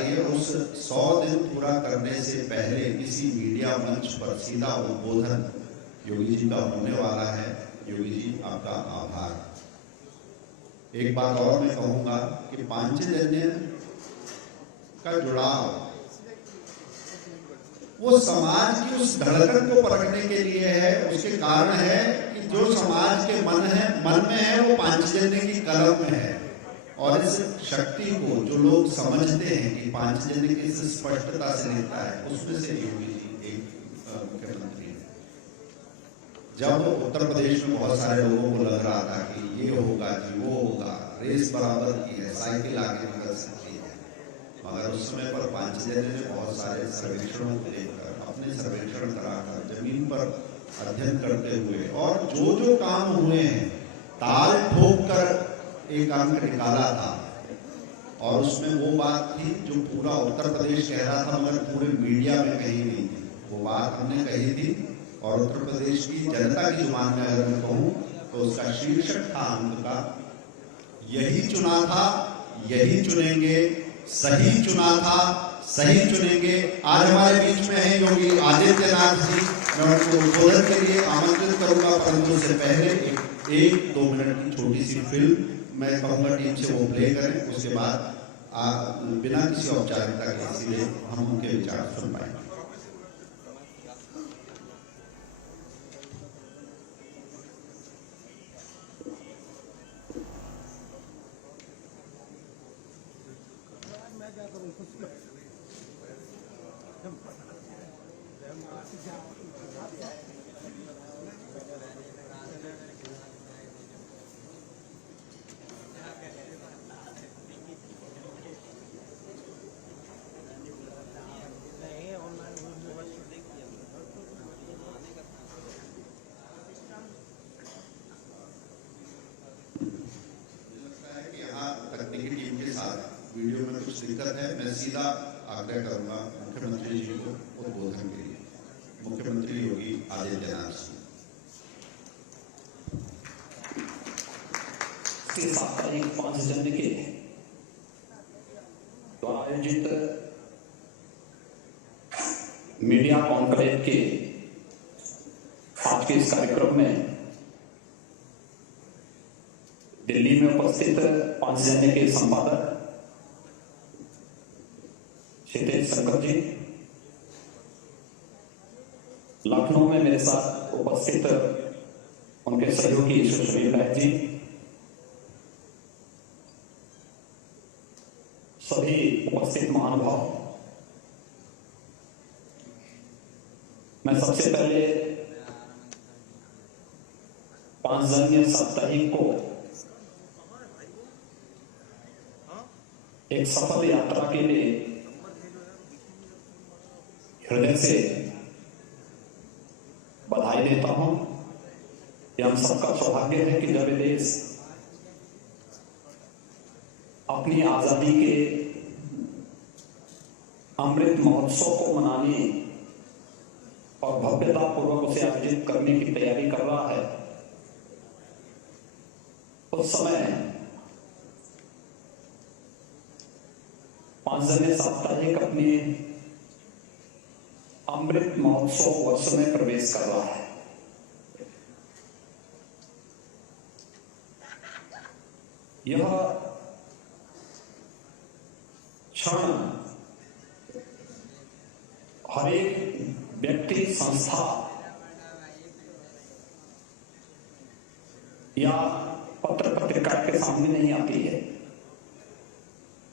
ये उस 100 दिन पूरा करने से पहले किसी मीडिया मंच पर सीधा उद्बोधन योगी जी का होने वाला है। योगी जी आपका आभार। एक बात और मैं कहूंगा कि पांचजन्य का जुड़ाव वो समाज की उस धड़कन को परखने के लिए है। उसके कारण है कि जो समाज के मन में है वो पांचजन्य की कलम में है। और इस शक्ति को जो लोग समझते हैं कि पांचजन्य किस स्पष्टता से लेता है, उसमें से योगी जी एक मुख्यमंत्री है। जब उत्तर प्रदेश में बहुत सारे लोगों को लग रहा था कि ये होगा जी वो होगा, रेस बराबर की है, साइकिल आगे निकल सकती है, मगर उस समय पर पांचजन्य ने बहुत सारे सर्वेक्षणों को देखकर, अपने सर्वेक्षण कराकर, जमीन पर अध्ययन करते हुए और जो जो काम हुए हैं ताल ठोक कर एक अंक निकाला था। और उसमें वो बात थी जो पूरा उत्तर प्रदेश कह रहा था मगर पूरे मीडिया में कही नहीं थी। वो बात हमने कही थी और उत्तर प्रदेश की जनता की जुबान में अगर मैं कहूँ तो उसका शीर्षक था अंक का, यही चुना था यही चुनेंगे, सही चुना था सही चुनेंगे। आज हमारे बीच में है योगी आदित्यनाथ जी। मैं उनको उद्बोधन के लिए आमंत्रित करूंगा, परंतु उससे पहले एक 2 मिनट की छोटी सी फिल्म मैं कहूंगा टीम से वो प्ले करें। उसके बाद बिना किसी औपचारिकता के सीधे हम उनके विचार सुन पाएंगे। तकनीकी टीम के साथ वीडियो में कुछ दिक्कत है। मैं सीधा आग्रह करूंगा मुख्यमंत्री जी को उद्बोधन के लिए। मुख्यमंत्री योगी आदित्यनाथ जी साप्ताहिक पांचजन्य के द्वारा आयोजित मीडिया कॉन्क्लेव के आज के इस कार्यक्रम में दिल्ली में उपस्थित पांचजन्य के संपादक क्षितिज शंकर जी, लखनऊ में मेरे साथ उपस्थित उनके सहयोगी सुशील नायक जी, सभी उपस्थित महानुभाव, मैं सबसे पहले पांचजन्य साप्ताहिक को एक सफल यात्रा के लिए हृदय से बधाई देता हूं। यह हम सबका सौभाग्य है कि जब देश अपनी आजादी के अमृत महोत्सव को मनाने और भव्यता पूर्वक उसे आयोजित करने की तैयारी कर रहा है, उस समय पांचजन्य साप्ताहिक अपने अमृत महोत्सव वर्ष में प्रवेश कर रहा है। यह क्षण हर एक व्यक्ति, संस्था या पत्र पत्रिका के सामने नहीं आती है।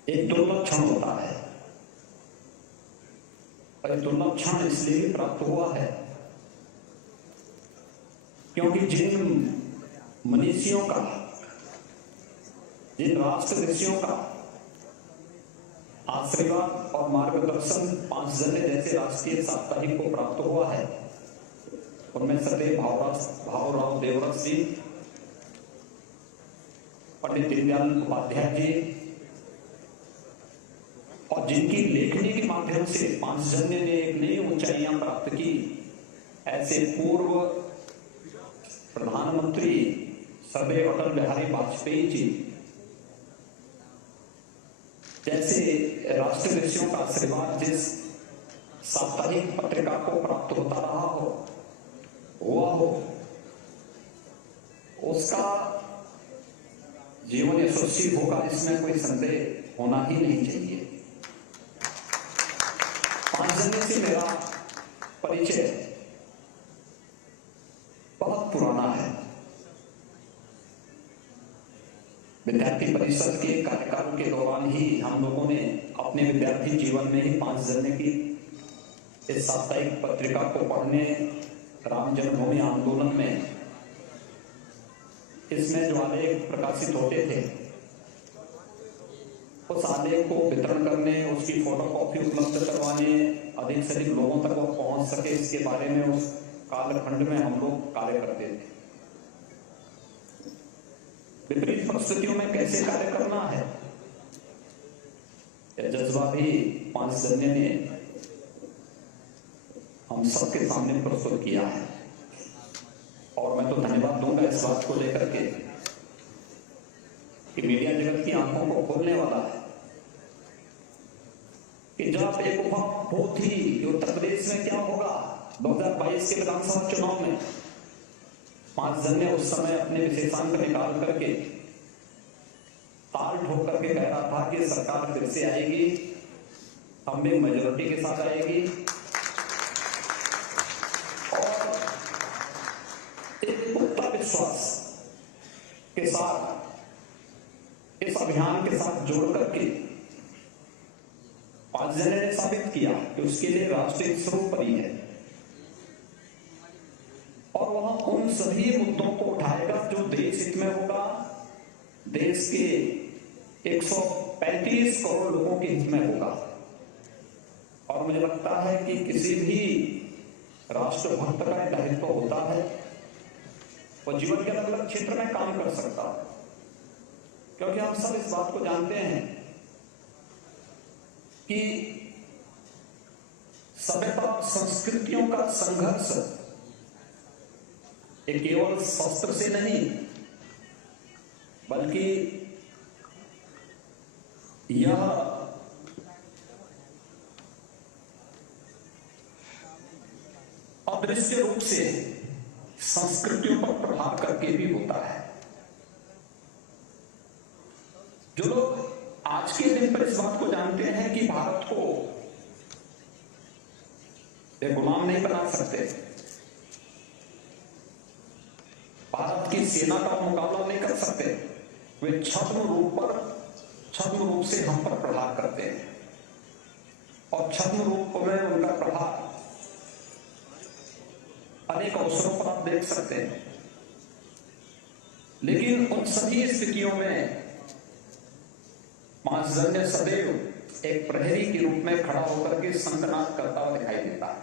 एक दुर्लभ क्षण होता है और एक दुर्लभ क्षण इसलिए भी प्राप्त हुआ है क्योंकि जिन मनीषियों का, जिन राष्ट्र ऋषियों का आशीर्वाद और मार्गदर्शन पांचजन्य जैसे राष्ट्रीय साप्ताहिक को प्राप्त हुआ है, उनमें सदैव भावराव देवव्रत जी, पंडित दीनदयाल उपाध्याय जी, और जिनकी लेखनी के माध्यम से पांचजन्य ने एक नई ऊंचाइयां प्राप्त की, ऐसे पूर्व प्रधानमंत्री सर्वश्री अटल बिहारी वाजपेयी जी, जैसे राष्ट्र ऋषियों का आशीर्वाद जिस साप्ताहिक पत्रिका को प्राप्त होता रहा हुआ हो, उसका जीवन यशस्वी होगा, इसमें कोई संदेह होना ही नहीं चाहिए। 5 जनवरी से मेरा परिचय बहुत पुराना है। विद्यार्थी परिषद के कार्यकाल के दौरान ही हम लोगों ने अपने विद्यार्थी जीवन में ही 5 जनवरी की इस साप्ताहिक पत्रिका को पढ़ने, राम जन्मभूमि आंदोलन में इसमें जो आलेख प्रकाशित होते थे, उस आलेख को वितरण करने, उसकी फोटोकॉपी उपलब्ध करवाने, अधिक से अधिक लोगों तक वो पहुंच सके, इसके बारे में उस कालखंड में हम लोग कार्य करते थे। विपरीत परिस्थितियों में कैसे कार्य करना है, यह जज्बा भी 5 जनवरी ने हम सबके सामने प्रस्तुत किया है। और मैं तो धन्यवाद दूंगा इस बात को लेकर के कि मीडिया जगत की आंखों को खोलने वाला है कि जब एक उपभोग थी कि उत्तर प्रदेश में क्या होगा 2022 के विधानसभा चुनाव में, 5 जनवरी उस समय अपने विशेषांक निकाल करके ताल ठोक करके कह रहा था कि सरकार फिर से आएगी, हम भी मेजोरिटी के साथ आएगी, और एक पुख्ता विश्वास के साथ इस अभियान के साथ जोड़ करके 5 जनवरी ने साबित किया कि उसके लिए राष्ट्रीय सर्वोपरि है और वह उन सभी मुद्दों को उठाएगा जो देश हित में होगा, देश के 135 करोड़ लोगों के हित में होगा। और मुझे लगता है कि किसी भी राष्ट्रभक्त का दायित्व होता है, वो जीवन के अलग अलग क्षेत्र में काम कर सकता है, क्योंकि हम सब इस बात को जानते हैं कि सभ्यता संस्कृतियों का संघर्ष एक केवल शस्त्र से नहीं, बल्कि यह अदृश्य रूप से संस्कृतियों पर प्रभाव करके भी होता है। जो लोग आज के दिन पर इस बात को जानते हैं कि भारत को एक गुलाम नहीं बना सकते, भारत की सेना का मुकाबला नहीं कर सकते, वे छद्म रूप से हम पर प्रहार करते हैं और छद्म रूप में उनका प्रभाव अनेक अवसरों पर आप देख सकते हैं। लेकिन उन सभी स्थितियों में 5 जनवरी सदैव एक प्रहरी के रूप में खड़ा होकर के संकनाद करता हुआ दिखाई देता है।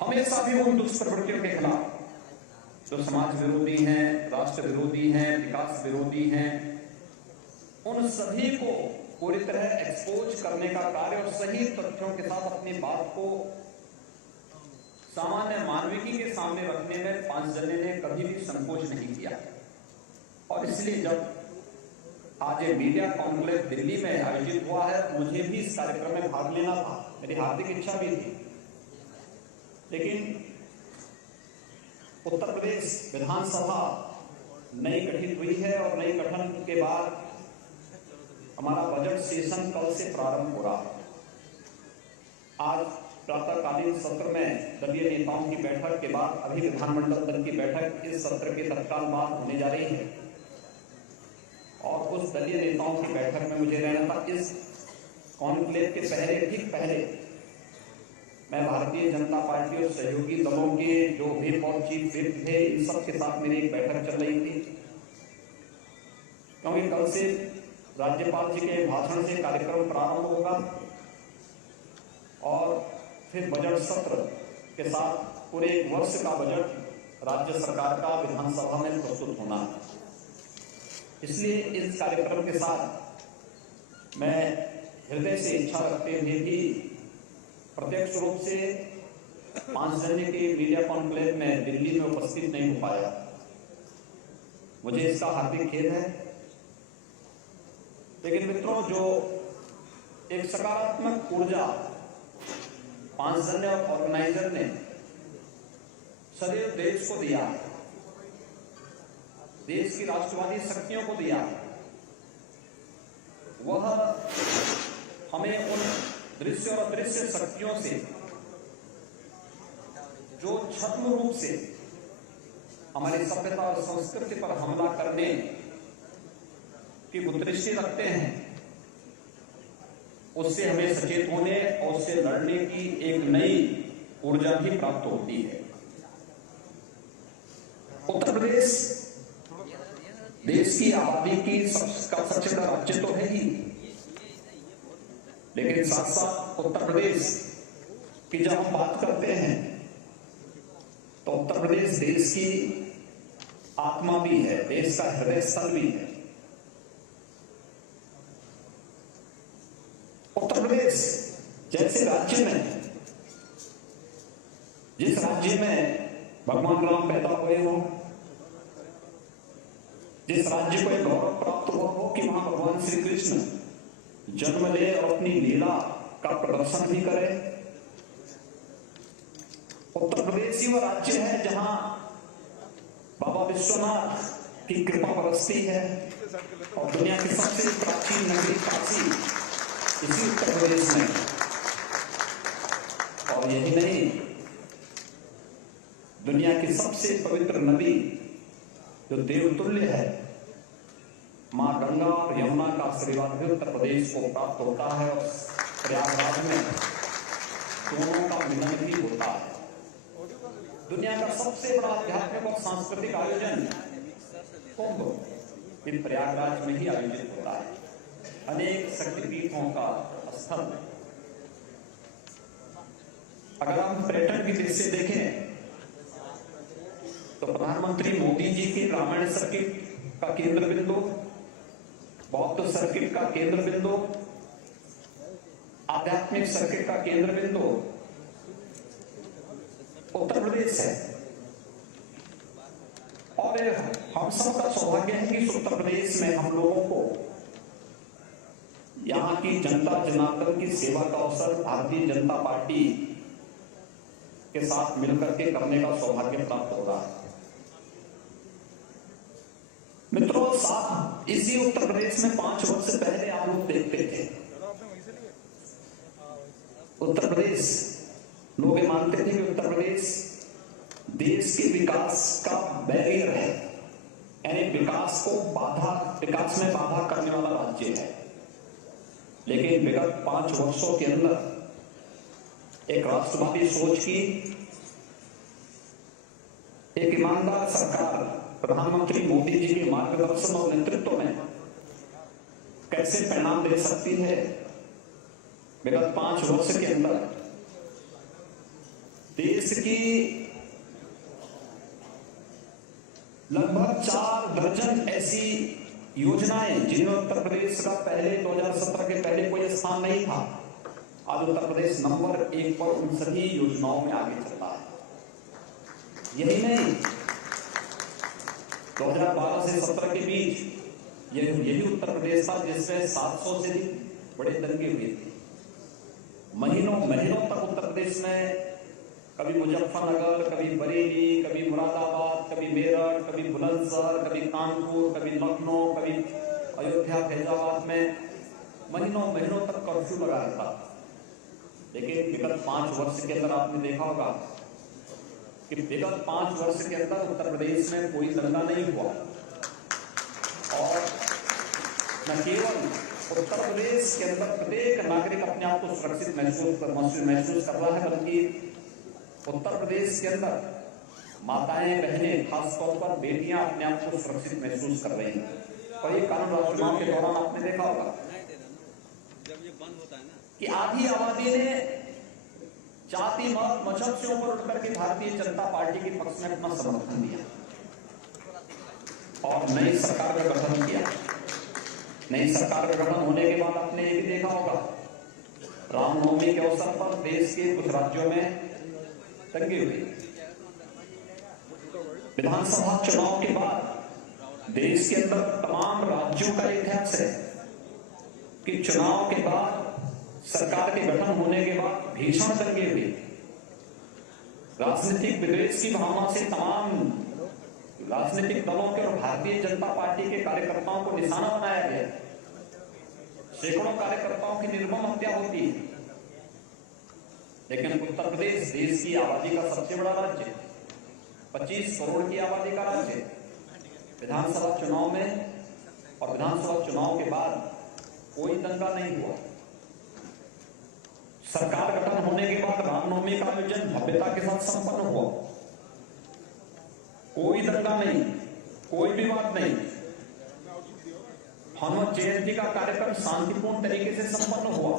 हमेशा भी उन दुष्प्रवृत्तियों के खिलाफ जो समाज विरोधी हैं, राष्ट्र विरोधी हैं, विकास विरोधी हैं, उन सभी को पूरी तरह एक्सपोज करने का कार्य और सही तथ्यों के साथ अपनी बात को सामान्य मानविकी के सामने रखने में 5 जनवरी ने कभी भी संकोच नहीं किया। और इसलिए जब आज ये मीडिया कॉन्क्लेव दिल्ली में आयोजित हुआ है, मुझे भी इस कार्यक्रम में भाग लेना था, मेरी हार्दिक इच्छा भी थी, लेकिन उत्तर प्रदेश विधानसभा नई गठित हुई है और नई गठन के बाद हमारा बजट सेशन कल से प्रारंभ हो रहा है। आज प्रातःकालीन सत्र में दलीय नेताओं की बैठक के बाद अभी विधानमंडल दल की बैठक इस सत्र के तत्काल बाद होने जा रही है और उस दलीय नेताओं की बैठक में मुझे रहना था। इस कॉन्क्लेव के ठीक पहले मैं भारतीय जनता पार्टी और सहयोगी दलों के जो व्हिप और चीफ व्हिप थे, इन सब के साथ मेरी एक बैठक चल रही थी, क्योंकि कल से राज्यपाल जी के भाषण से कार्यक्रम प्रारंभ होगा और फिर बजट सत्र के साथ पूरे 1 वर्ष का बजट राज्य सरकार का विधानसभा में प्रस्तुत होना है। इसलिए इस कार्यक्रम के साथ मैं हृदय से इच्छा रखते हुए भी प्रत्यक्ष रूप से 5 जनवरी के मीडिया कॉन्क्लेव में दिल्ली में उपस्थित नहीं हो पाया। मुझे इसका हार्दिक खेद है, लेकिन मित्रों, जो एक सकारात्मक ऊर्जा पांचजन्य ऑर्गेनाइजर ने सदैव देश को दिया, देश की राष्ट्रवादी शक्तियों को दिया, वह हमें उन दृश्य और अदृश्य शक्तियों से जो छद्म रूप से हमारी सभ्यता और संस्कृति पर हमला करने की कुदृष्टि रखते हैं, उससे हमें सचेत होने और उससे लड़ने की एक नई ऊर्जा भी प्राप्त होती है। उत्तर प्रदेश देश की आबादी की सबसे बड़ा राज्य तो है ही, लेकिन साथ साथ उत्तर प्रदेश की जब हम बात करते हैं तो उत्तर प्रदेश देश की आत्मा भी है, देश का हृदय स्थल भी है। उत्तर प्रदेश जैसे राज्य में, जिस राज्य में भगवान राम पैदा हुए हो, जिस राज्य को गौरव प्राप्त हुआ हो कि वहां भगवान श्री कृष्ण जन्म ले और अपनी लीला का प्रदर्शन भी करे, उत्तर प्रदेश ही वह राज्य है जहां बाबा विश्वनाथ की कृपा बरसती है और दुनिया की सबसे प्राचीन नगरी काशी इसी उत्तर प्रदेश में। और यही नहीं, दुनिया की सबसे पवित्र नदी जो देवतुल्य है, मां गंगा और यमुना का आशीर्वाद भी उत्तर प्रदेश को प्राप्त होता है और प्रयागराज में दोनों का मिलन भी होता है। दुनिया का सबसे बड़ा आध्यात्मिक और सांस्कृतिक आयोजन कुंभ इन प्रयागराज में ही आयोजित होता है, अनेक शक्तिपीठों का स्थल। अगर हम पर्यटन की दृष्टि से देखें तो प्रधानमंत्री मोदी जी की रामायण सर्किट का केंद्र बिंदु, बौद्ध सर्किट का केंद्र बिंदु, आध्यात्मिक सर्किट का केंद्र बिंदु उत्तर प्रदेश है। और हम सबका सौभाग्य है कि उत्तर प्रदेश में हम लोगों को यहां की जनता जनार्दन की सेवा का अवसर भारतीय जनता पार्टी के साथ मिलकर के करने का सौभाग्य प्राप्त हो रहा है। मित्रों, साथ इसी उत्तर प्रदेश में 5 वर्ष पहले आप लोग देखते थे, उत्तर प्रदेश लोग ये मानते थे कि उत्तर प्रदेश देश के विकास का बैरियर है, यानी विकास में बाधा करने वाला राज्य है। लेकिन विगत 5 वर्षों के अंदर एक राष्ट्रवादी सोच की एक ईमानदार सरकार प्रधानमंत्री मोदी जी के मार्गदर्शन और नेतृत्व में कैसे परिणाम दे सकती है। विगत 5 वर्ष के अंदर देश की लगभग 4 दर्जन ऐसी योजनाएं जिनमें उत्तर प्रदेश का पहले 2017 के पहले कोई स्थान नहीं था, आज उत्तर प्रदेश नंबर 1 पर उन सभी योजनाओं में आगे चलता है। यही नहीं, 2012 से 17 के बीच यही उत्तर प्रदेश था जिसमें 700 से बड़े दंगे हुए थे। महीनों तक उत्तर प्रदेश में कभी मुजफ्फरनगर, कभी बरेली, कभी मुरादाबाद, कभी मेरठ, कभी बुलंदशहर, कभी कानपुर, कभी लखनऊ, कभी अयोध्या, फैजाबाद में महीनों तक कर्फ्यू लगा रहता। लेकिन विगत 5 वर्ष के अंदर आपने देखा होगा कि विगत 5 वर्ष के अंदर उत्तर प्रदेश में कोई दंगा नहीं हुआ। और न केवल उत्तर प्रदेश के अंदर प्रत्येक नागरिक अपने आप को सुरक्षित महसूस कर रहा है, बल्कि उत्तर प्रदेश के अंदर माताएं, बहनें, खासतौर पर बेटियां अपने आप को सुरक्षित महसूस कर रही हैं। कई कानून राजकुमार के दौरान आपने देखा होगा कि आधी आबादी ने जाति मत मजहब से ऊपर उठकर के भारतीय जनता पार्टी के पक्ष में अपना समर्थन दिया और नई सरकार का गठन किया। नई सरकार का गठन होने के बाद आपने ये भी देखा होगा, रामनवमी के अवसर पर देश के कुछ राज्यों में दंगे हुए। विधानसभा चुनाव के बाद देश के अंदर तमाम राज्यों का इतिहास है कि चुनाव के बाद, सरकार के गठन होने के बाद भीषण दंगे हुए, राजनीतिक विद्वेष की भावना से तमाम राजनीतिक दलों के और भारतीय जनता पार्टी के कार्यकर्ताओं को निशाना बनाया गया। सैकड़ों कार्यकर्ताओं की निर्मम हत्या होती है। लेकिन उत्तर प्रदेश देश की आबादी का सबसे बड़ा राज्य है, 25 करोड़ की आबादी का राज्य है। विधानसभा चुनाव में और विधानसभा चुनाव के बाद कोई दंगा नहीं हुआ। सरकार गठन होने के बाद रामनवमी का आयोजन भव्यता के साथ संपन्न हुआ। कोई दंगा नहीं, कोई विवाद नहीं। हनुमत जयंती का कार्यक्रम शांतिपूर्ण तरीके से संपन्न हुआ।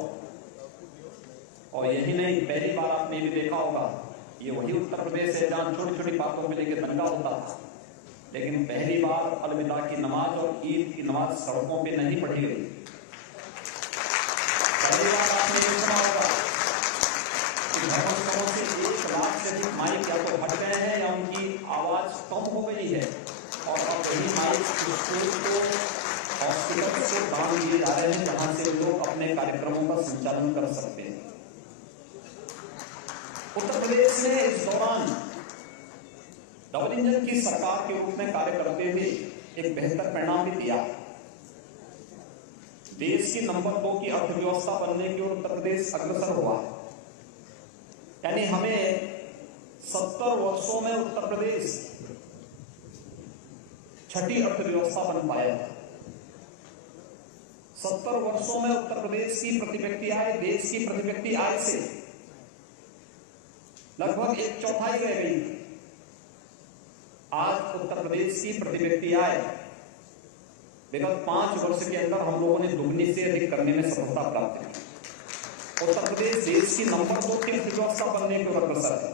और यही नहीं, पहली बार आपने भी देखा होगा, ये वही उत्तर प्रदेश है जहां छोटी छोटी बातों को लेकर दंगा होता था, लेकिन पहली बार अलविदा की नमाज और ईद की नमाज सड़कों पे नहीं पढ़ी गई। पहली बार आपने ये सुना होगा कि धर्मस्थलों से 1 लाख से अधिक माइक या तो हट गए हैं या उनकी आवाज कम हो गई है, और अब वही माइक स्कूल को, हॉस्पिटल को दान दिए जा रहे हैं जहां से लोग अपने कार्यक्रमों का संचालन कर सकते हैं। उत्तर प्रदेश ने इस दौरान डबल इंजन की सरकार के रूप में कार्य करते हुए एक बेहतर परिणाम भी दिया। देश की नंबर 2 की अर्थव्यवस्था बनने की ओर उत्तर प्रदेश अग्रसर हुआ। यानी हमें 70 वर्षों में उत्तर प्रदेश छठी अर्थव्यवस्था बन पाया। 70 वर्षों में उत्तर प्रदेश की प्रति व्यक्ति आय देश की प्रति व्यक्ति आय से लगभग 1/4 रह गई। आज उत्तर प्रदेश की प्रति व्यक्ति आय विगत 5 वर्ष के अंदर हम लोगों ने दुगनी से अधिक करने में सफलता प्राप्त की। उत्तर प्रदेश देश की नंबर 2 की अर्थव्यवस्था बनने की ओर अग्रसर है।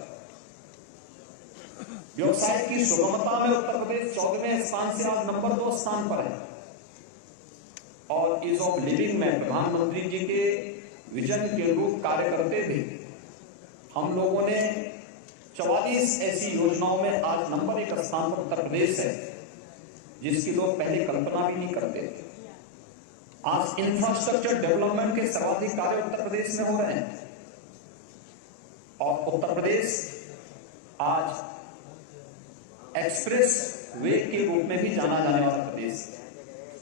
व्यवसाय की सुगमता में उत्तर प्रदेश 14वें स्थान से आज नंबर 2 स्थान पर है। और ईज ऑफ लिविंग में प्रधानमंत्री जी के विजन के अनुरूप कार्य करते थे। हम लोगों ने 44 ऐसी योजनाओं में आज नंबर 1 स्थान पर उत्तर प्रदेश है, जिसकी लोग पहले कल्पना भी नहीं करते थे। आज इंफ्रास्ट्रक्चर डेवलपमेंट के सर्वाधिक कार्य उत्तर प्रदेश में हो रहे हैं। और उत्तर प्रदेश आज एक्सप्रेस वे के रूप में भी जाना जाने वाला प्रदेश है।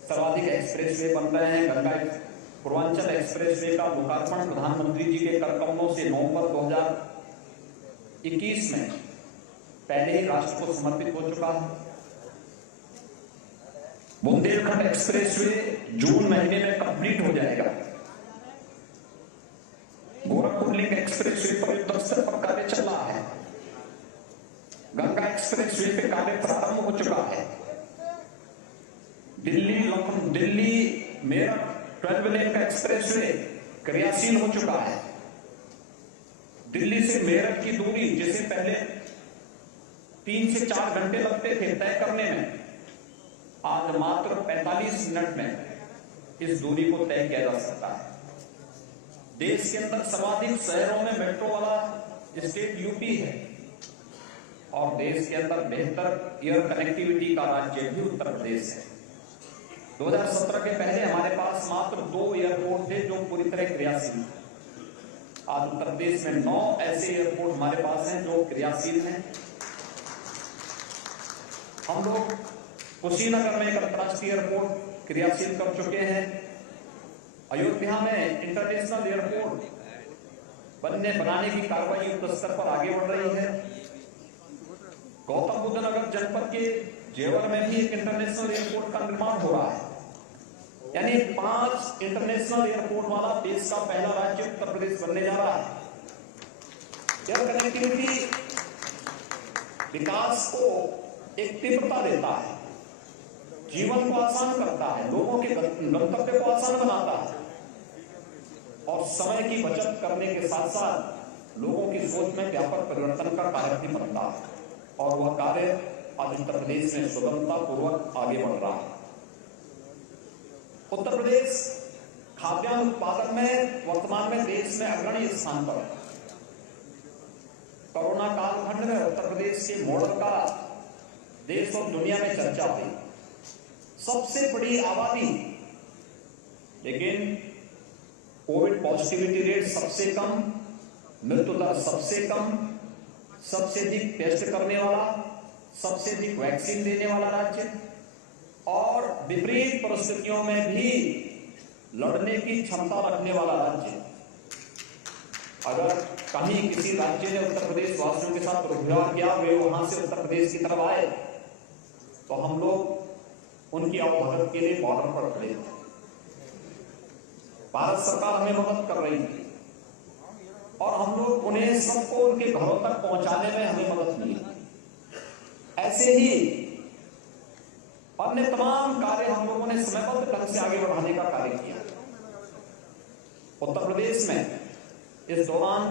सर्वाधिक एक्सप्रेस वे बन रहे हैं। गंगा पूर्वांचल एक्सप्रेस वे का लोकार्पण प्रधानमंत्री जी के कर कमलों से नवंबर 2021 में पहले ही राष्ट्र को समर्पित हो चुका है। बुंदेलखंड एक्सप्रेस वे जून महीने में कंप्लीट हो जाएगा। गोरखपुर लिंक एक्सप्रेस वे पर युद्ध स्तर पर कार्य चल रहा है। गंगा एक्सप्रेस वे पे कार्य प्रारंभ हो चुका है। दिल्ली मेरठ 12 लेन का एक्सप्रेस वे क्रियाशील हो चुका है। दिल्ली से मेरठ की दूरी, जिसे पहले 3 से 4 घंटे लगते थे तय करने में, आज मात्र 45 मिनट में इस दूरी को तय किया जा सकता है। देश के अंदर सर्वाधिक शहरों में मेट्रो वाला स्टेट यूपी है। और देश के अंदर बेहतर एयर कनेक्टिविटी का राज्य भी उत्तर प्रदेश है। 2017 के पहले हमारे पास मात्र 2 एयरपोर्ट थे जो पूरी तरह क्रियाशील थे। आज उत्तर प्रदेश में 9 ऐसे एयरपोर्ट हमारे पास हैं जो क्रियाशील हैं। हम लोग कुशीनगर में एक अंतर्राष्ट्रीय एयरपोर्ट क्रियाशील कर चुके हैं। अयोध्या में इंटरनेशनल एयरपोर्ट बनाने की कार्रवाई युद्ध स्तर पर आगे बढ़ रही है। गौतम बुद्ध नगर जनपद के जेवर में भी एक इंटरनेशनल एयरपोर्ट का निर्माण हो रहा है। यानी 5 इंटरनेशनल एयरपोर्ट वाला देश का पहला राज्य उत्तर प्रदेश बनने जा रहा है। एयर कनेक्टिविटी विकास को एक तीव्रता देता है, जीवन को आसान करता है, लोगों के गंतव्य को आसान बनाता है और समय की बचत करने के साथ साथ लोगों की सोच में व्यापक परिवर्तन का कार्य भी बनता है। और वह कार्य आज उत्तर प्रदेश में सुगमता पूर्वक आगे बढ़ रहा है। उत्तर प्रदेश खाद्यान्न उत्पादन में वर्तमान में देश में अग्रणी स्थान पर है। कोरोना कालखंड में उत्तर प्रदेश के मॉडल का देश और दुनिया में चर्चा हुई। सबसे बड़ी आबादी, लेकिन कोविड पॉजिटिविटी रेट सबसे कम, मृत्यु दर सबसे कम, सबसे अधिक टेस्ट करने वाला, सबसे अधिक वैक्सीन देने वाला राज्य और विपरीत परिस्थितियों में भी लड़ने की क्षमता रखने वाला राज्य। अगर कहीं किसी राज्य ने उत्तर प्रदेश वासियों के साथ दुर्व्यवहार किया, वे वहां से उत्तर प्रदेश की तरफ आए, तो हम लोग उनकी आवभगत के लिए बॉर्डर पर खड़े थे। भारत सरकार हमें मदद कर रही थी और हम लोग उन्हें सबको उनके घरों तक पहुंचाने में हमें मदद मिली। ऐसे ही अन्य तमाम कार्य हम लोगों ने समयबद्ध ढंग से आगे बढ़ाने का कार्य किया। उत्तर प्रदेश में इस दौरान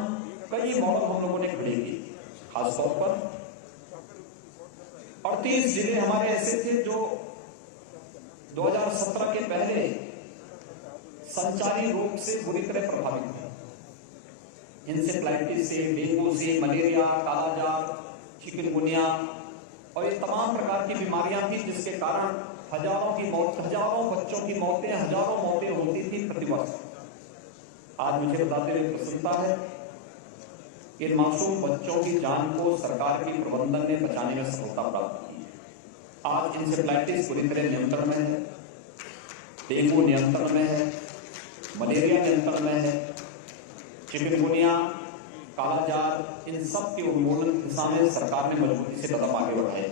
कई मॉडल हम लोगों ने खड़े किए। खासतौर पर 38 जिले हमारे ऐसे थे जो 2017 के पहले संचारी रोग से बुरी तरह प्रभावित थे। इंसेफ्लाइटिस से, डेंगू से, मलेरिया, कालाजार, चिकनगुनिया और ये तमाम प्रकार की बीमारियां थी, जिसके कारण हजारों बच्चों की मौतें, हजारों मौतें होती थी प्रतिवर्ष। आज मुझे बताते हुए प्रसन्नता है कि इन मासूम बच्चों की जान को सरकार की प्रबंधन ने बचाने में सफलता प्राप्त की। आज इंसेफ्लाइटिस पूरी तरह नियंत्रण में है, डेंगू नियंत्रण में है, मलेरिया नियंत्रण में है, चिकनगुनिया, कालाजार, इन सब के उन्मूलन की दिशा में सरकार ने मजबूती से कदम आगे बढ़ाए।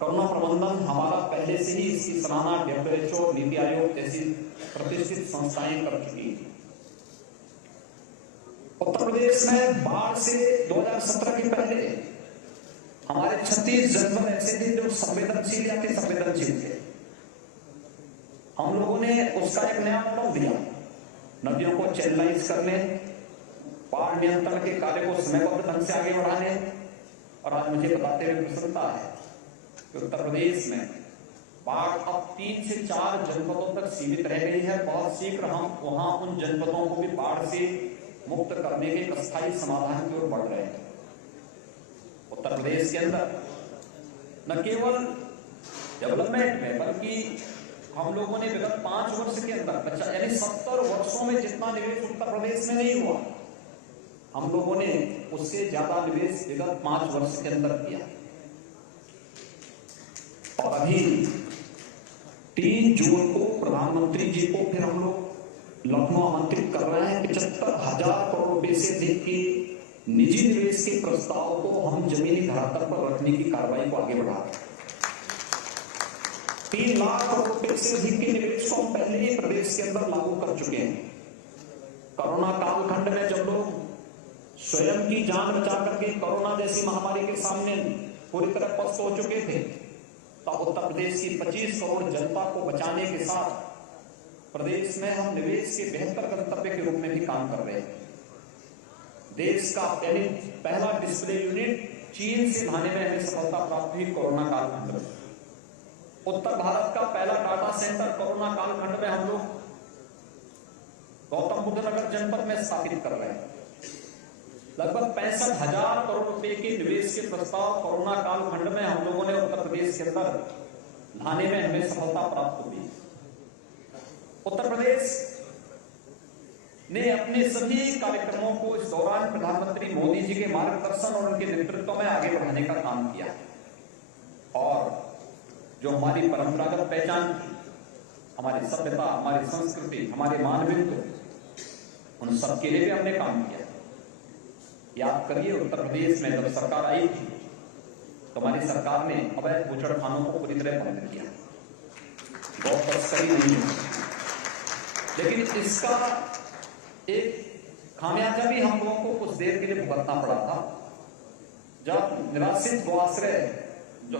कोरोना प्रबंधन हमारा पहले से ही इसकी सराहना WHO, नीति आयोग जैसी प्रतिष्ठित संस्थाएं कर चुकी हैं। उत्तर प्रदेश में बाढ़ से 2017 के पहले हमारे 36 जनपद ऐसे थे जो संवेदनशील या अति संवेदनशील थे। हम लोगों ने उसका एक नया मॉडल दिया, नदियों को चैनलाइज करने, बाढ़ नियंत्रण के कार्य को समयबद्ध ढंग से आगे बढ़ाने। और आज मुझे बताते हुए प्रसन्नता है कि उत्तर प्रदेश में बाढ़ अब 3 से 4 जनपदों तक सीमित रह गई है। बहुत शीघ्र हम वहां उन जनपदों को भी बाढ़ से मुक्त करने के एक अस्थायी समाधान की ओर बढ़ रहे हैं। उत्तर प्रदेश के अंदर न केवल डेवलपमेंट में, बल्कि हम लोगों ने विगत 5 वर्ष के अंदर, यानी 70 वर्षों में जितना निवेश उत्तर प्रदेश में नहीं हुआ, हम लोगों ने उससे ज्यादा निवेश विगत 5 वर्ष के अंदर किया। और अभी 3 जून को प्रधानमंत्री जी को फिर हम लोग लखनऊ आमंत्रित कर रहे हैं। 75,000 करोड़ रुपए से अधिक के निजी निवेश के प्रस्ताव को हम जमीनी धरातल पर रखने की कार्रवाई को आगे बढ़ा रहे हैं। 3 लाख करोड़ रुपए से अधिक के निवेश को हम पहले ही प्रदेश के अंदर लागू कर चुके हैं। कोरोना कालखंड में जब लोग स्वयं की जान बचा करके कोरोना जैसी महामारी के सामने पूरी तरह पस्त हो चुके थे, तो उत्तर प्रदेश की 25 करोड़ जनता को बचाने के साथ प्रदेश में हम निवेश के बेहतर गंतव्य के रूप में भी काम कर रहे हैं। देश का यानी पहला डिस्प्ले यूनिट चीन से लाने में हमें सफलता प्राप्त हुई कोरोना कालखंड में। उत्तर भारत का पहला डाटा सेंटर कोरोना कालखंड में हम लोग गौतम बुद्ध नगर जनपद में स्थापित कर रहे हैं। लगभग 65,000 करोड़ रुपए के निवेश के प्रस्ताव कोरोना कालखंड में हम लोगों ने उत्तर प्रदेश के अंदर लाने में हमें सफलता प्राप्त हुई। उत्तर प्रदेश ने अपने सभी कार्यक्रमों को इस दौरान प्रधानमंत्री मोदी जी के मार्गदर्शन और उनके नेतृत्व में आगे बढ़ाने का काम किया। और जो हमारी परंपरागत पहचान थी, हमारी सभ्यता, हमारी संस्कृति, हमारे मानवित्व, उन सब के लिए भी हमने काम किया। याद करिए, उत्तर प्रदेश में जब सरकार आई थी तो हमारी सरकार ने अवैध बूचड़खानों को पूरी तरह बंद किया, गौ तस्करी नहीं हुई। लेकिन इसका एक खामियाजा भी हम लोगों को कुछ देर के लिए भुगतना पड़ा था, जब निराश्रित गौआश्रय, जो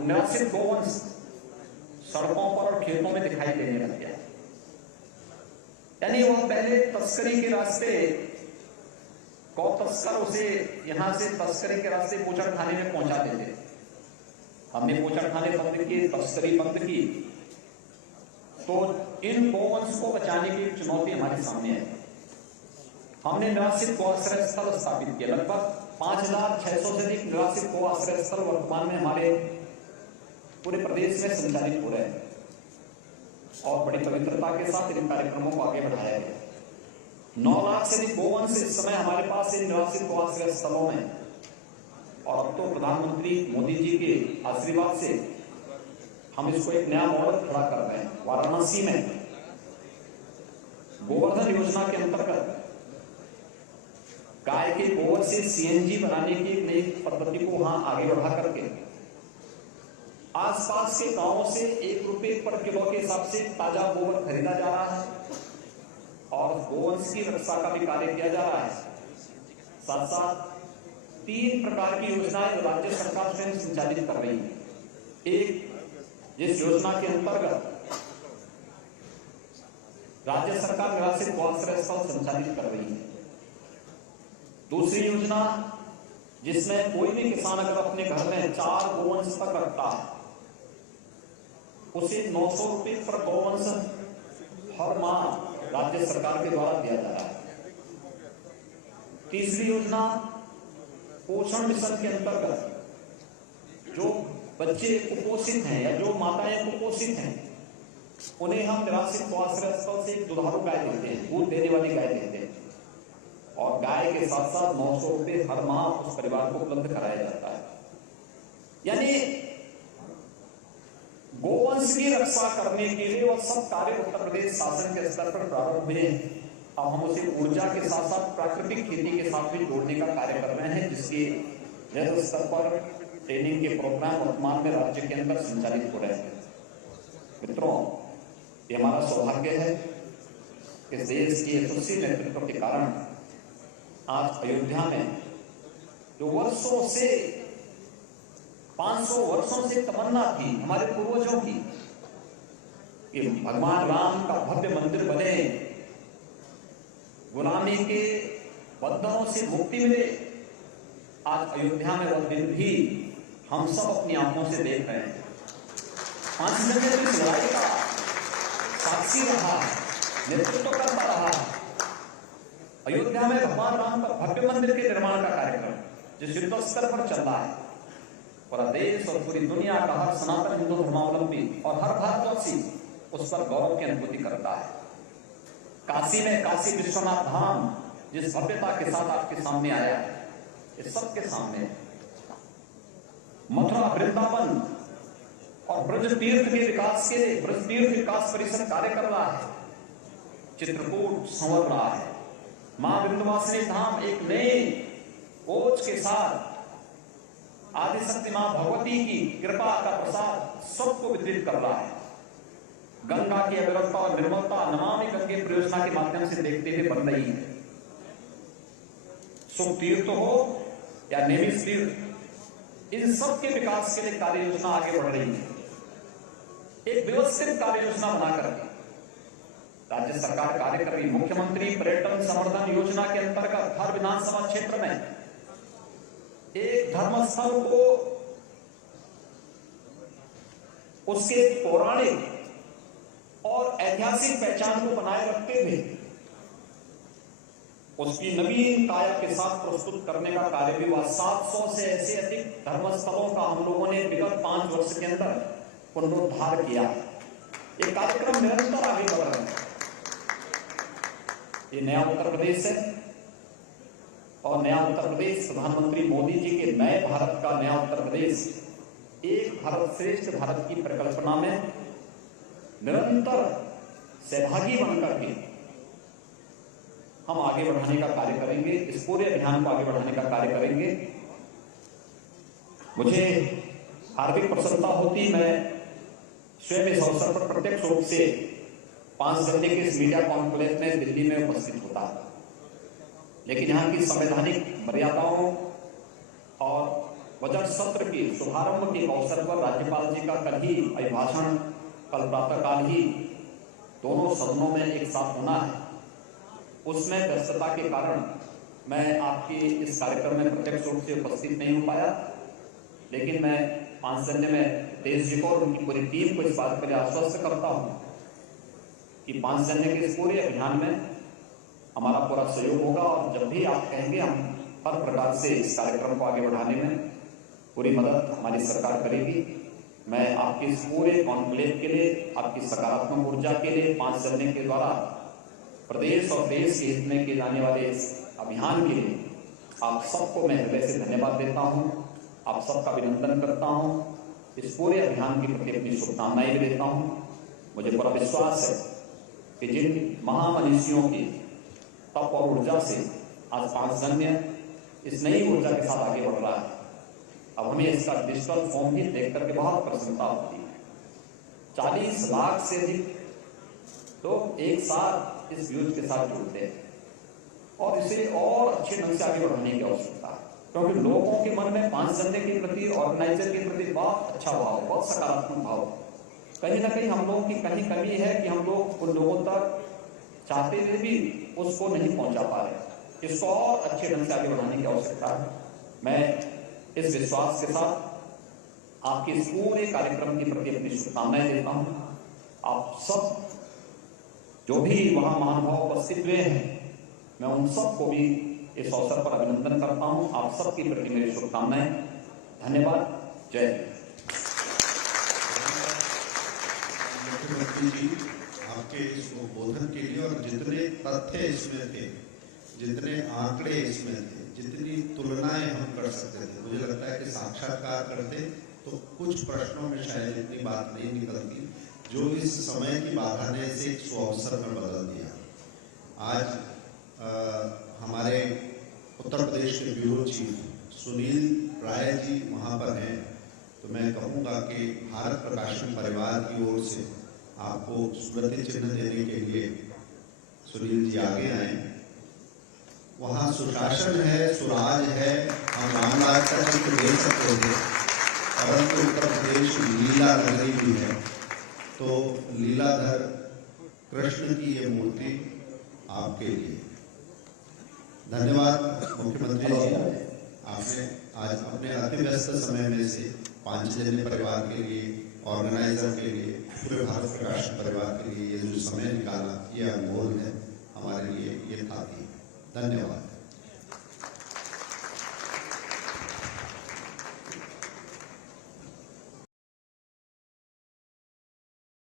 निराश्रित गौवंश सड़कों पर और खेतों में दिखाई देने लग गया। यानी वह पहले तस्करी के रास्ते गौ तस्कर उसे यहां से तस्करी के रास्ते बूचड़खाने में पहुंचा देते। हमने बूचड़खाने बंद किए, तस्करी बंद की, तो इन गौवंश को बचाने की चुनौती हमारे सामने है। हमने निराश्रित गौआश्रय स्थल स्थापित किए। लगभग 5,600 से अधिक निराश्रित गौआश्रय स्थल वर्तमान में हमारे पूरे प्रदेश में संचालित हो रहे हैं। और बड़ी पवित्रता के साथ इन कार्यक्रमों को आगे बढ़ाया गया। 9 लाख से अधिक गोवंश इस समय हमारे पास इन निवासित गोआश्रय स्थलों में, और अब तो प्रधानमंत्री मोदी जी के आशीर्वाद से हम इसको एक नया मॉडल खड़ा कर रहे हैं। वाराणसी में गोवर्धन योजना के अंतर्गत गाय के गोबर से सीएनजी बनाने की एक नई पद्धति को वहां आगे बढ़ा करके आसपास के गांवों से 1 रुपए पर किलो के हिसाब से ताजा गोबर खरीदा जा रहा है और गोवंश की रक्षा का भी कार्य किया जा रहा है। साथ साथ 3 प्रकार की योजनाएं राज्य सरकार स्वयं संचालित कर रही है। एक, जिस योजना के अंतर्गत राज्य सरकार निवासित गोआश्रय स्थल संचालित कर रही है। दूसरी योजना, जिसमें कोई भी किसान अगर अपने घर में 4 गोवंश तक रखता है, उसे 900 रुपए पर गोवंश हर माह राज्य सरकार के द्वारा दिया जा रहा है। तीसरी योजना, पोषण मिशन के अंतर्गत जो बच्चे कुपोषित हैं या जो माताएं कुपोषित हैं, उन्हें हम निवासित गोआश्रय स्थल से एक दुधारू गाय देते हैं, दूध देने वाली गाय देते हैं, और गाय के साथ साथ 900 रुपए हर माह उस परिवार को उपलब्ध कराया जाता है। यानी गोवंश की रक्षा करने के लिए वह सब कार्य उत्तर प्रदेश शासन के स्तर पर प्रारंभ हुए हैं। अब हम उसे ऊर्जा के साथ साथ प्राकृतिक खेती के साथ भी जोड़ने का कार्य कर रहे हैं, जिसके जैसे स्तर पर ट्रेनिंग के प्रोग्राम वर्तमान में राज्य के अंदर संचालित हो रहे हैं। मित्रों, ये हमारा सौभाग्य है कि देश के यशस्वी नेतृत्व के कारण आज अयोध्या में जो वर्षों से 500 वर्षों से तमन्ना थी हमारे पूर्वजों की कि भगवान राम का भव्य मंदिर बने, गुलामी के बंधनों से मुक्ति मिले, आज अयोध्या में वह दिन भी हम सब अपनी आंखों से देख रहे हैं। 5 महीने की लड़ाई का साक्षी रहा, नेतृत्व करता रहा। अयोध्या में भगवान राम का भव्य मंदिर के निर्माण का कार्यक्रम जिस युद्ध स्तर पर चल रहा है, पूरा देश और पूरी दुनिया का हर सनातन हिंदू धर्मावलंबी और हर भारतवासी उस पर गौरव की अनुभूति करता है। काशी में काशी विश्वनाथ धाम जिस भव्यता के साथ आपके सामने आया है, इस सबके सामने मथुरा वृंदावन और ब्रज तीर्थ के विकास के लिए ब्रज तीर्थ विकास परिषद कार्य कर रहा है। चित्रकूट संवर रहा है। मां विंध्यवासिनी धाम एक नए कोच के साथ आदिशक्ति मां भगवती की कृपा का प्रसाद सबको वितरित कर रहा है। गंगा की अविरलता और निर्मलता नमामि गंगे परियोजना के माध्यम से देखते हुए बन रही है। सुख तीर्थ हो या नेमिष तीर्थ, इन सब के विकास के लिए कार्य योजना आगे बढ़ रही है। एक व्यवस्थित कार्य योजना बनाकर राज्य सरकार कार्य कर रही। मुख्यमंत्री पर्यटन संवर्धन योजना के अंतर्गत हर विधानसभा क्षेत्र में एक धर्मस्थल को उसके पौराणिक और ऐतिहासिक पहचान को बनाए रखते हुए उसकी नवीन काया के साथ प्रस्तुत करने का कार्य भी हुआ। 700 से ऐसे अधिक धर्मस्थलों का हम लोगों ने विगत 5 वर्ष के अंदर पुनरुद्धार किया। ये कार्यक्रम निरंतर आगे बढ़ रहे हैं। ये नया उत्तर प्रदेश है और नया उत्तर प्रदेश प्रधानमंत्री मोदी जी के नए भारत का नया उत्तर प्रदेश एक भारत श्रेष्ठ भारत की परिकल्पना में निरंतर सहभागी बनकर के हम आगे बढ़ाने का कार्य करेंगे। इस पूरे अभियान को आगे बढ़ाने का कार्य करेंगे। मुझे हार्दिक प्रसन्नता होती, मैं स्वयं इस अवसर पर प्रत्यक्ष रूप से 5 घंटे के इस मीडिया कॉन्फ्रेंस में दिल्ली में उपस्थित होता, लेकिन यहाँ की संवैधानिक मर्यादाओं और बजट सत्र के शुभारंभ के अवसर पर राज्यपाल जी का कल ही अभिभाषण, कल प्रातःकाल ही दोनों सदनों में एक साथ होना है, उसमें व्यस्तता के कारण मैं आपके इस कार्यक्रम में प्रत्यक्ष रूप से उपस्थित नहीं हो पाया। लेकिन मैं 5 जने में देश जी को और उनकी पूरी टीम को इस बात के लिए आश्वस्त करता हूं कि 5 जने के इस पूरे अभियान में हमारा पूरा सहयोग होगा और जब भी आप कहेंगे हम हर प्रकार से इस कार्यक्रम को आगे बढ़ाने में पूरी मदद हमारी सरकार करेगी। मैं आपके इस पूरे कॉन्क्लेव के लिए, आपकी सकारात्मक ऊर्जा के लिए 5 जनवरी के द्वारा प्रदेश और देश के हित में किए जाने वाले इस अभियान के लिए आप सबको मैं हृदय से धन्यवाद देता हूं, आप सबका अभिनंदन करता हूं, इस पूरे अभियान के प्रति अपनी शुभकामनाएं भी देता हूं। मुझे पूरा विश्वास है कि जिन महामनीषियों की तप और ऊर्जा से आज 5 जनवरी इस नई ऊर्जा के साथ आगे बढ़ रहा है, अब हमें इसका डिजिटल फॉर्म भी देख करके बहुत प्रसन्नता होती है। 40 लाख से अधिक लोग एक साथ इस व्यूज के साथ जुड़ते हैं और इसे और अच्छे ढंग से आगे बढ़ाने की आवश्यकता है, क्योंकि लोगों के मन में 5 जनवरी के प्रति, ऑर्गेनाइजर के प्रति बहुत अच्छा भाव, बहुत सकारात्मक भाव। कहीं ना कहीं हम लोगों की कहीं कमी है कि हम लोग उन लोगों तक चाहते हुए भी उसको नहीं पहुंचा पा रहे। इसको और अच्छे ढंग से आगे बढ़ाने की आवश्यकता है। मैं इस विश्वास के साथ आपके इस पूरे कार्यक्रम के प्रति अपनी शुभकामनाएं देता हूं। आप सब जो भी वहां महानुभाव उपस्थित हुए हैं, मैं उन सबको भी इस अवसर पर अभिनंदन करता हूं। आप सबके प्रति मेरी शुभकामनाएं। धन्यवाद। जय हिंद। मुख्यमंत्री जी, आपके इस उद्बोधन के लिए और जितने तथ्य इसमें थे, जितने आंकड़े इसमें थे, जितनी तुलनाएं हम कर सकते थे, मुझे लगता है कि साक्षात्कार करते तो कुछ प्रश्नों में शायद इतनी बात नहीं निकलती जो इस समय की बाधा ने इसे एक सुअवसर में बदल दिया। आज हमारे उत्तर प्रदेश के ब्यूरो चीफ सुनील राय जी वहाँ पर हैं, तो मैं कहूँगा कि भारत प्रकाशन परिवार की ओर से आपको स्मृति चिन्ह देने के लिए सुनील जी आगे आए। वहाँ सुशासन है, सुराज है, हम रामराज का चित्र दे सकते थे, परंतु उत्तर प्रदेश लीला नगरी भी है, तो लीलाधर कृष्ण की ये मूर्ति आपके लिए। धन्यवाद मुख्यमंत्री जी, आपने आज अपने अति व्यस्त समय में से 5 जनवरी परिवार के लिए, ऑर्गेनाइजर के लिए, पूरे भारत प्रकाशन परिवार के लिए ये जो समय निकाला, ये अनमोल है हमारे लिए, ये था। धन्यवाद।